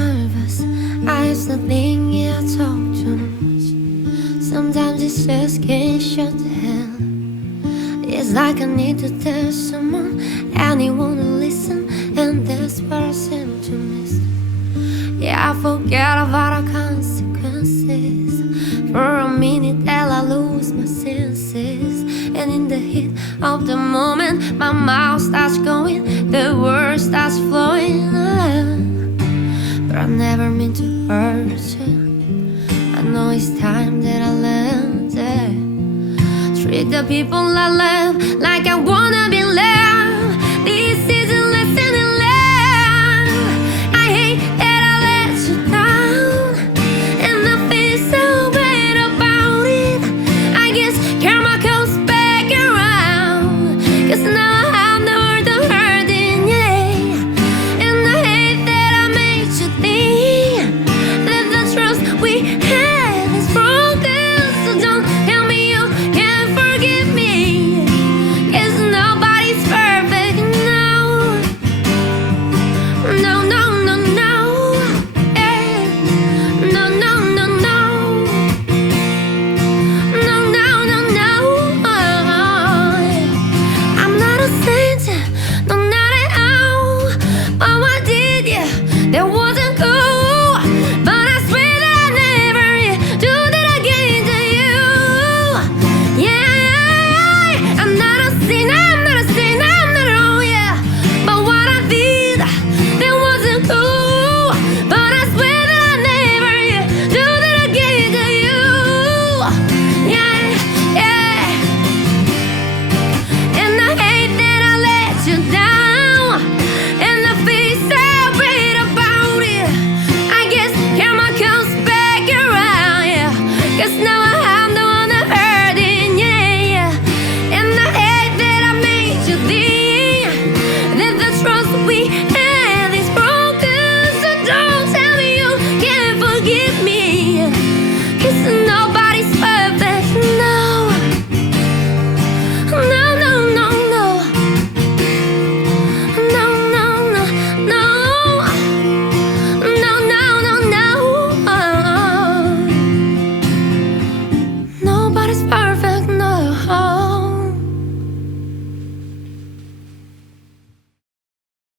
nervous. I used to think, yeah, I talk too much. Sometimes it just can't shut the hell. It's like I need to tell someone, anyone to listen, and that's what I seem to miss. Yeah, I forget about the consequences. For a minute, hell, I lose my senses. And in the heat of the moment, my mouth starts going, the words starts flowing. But I never meant to hurt you. I know it's time that I learned it. Treat the people I love like I wanna be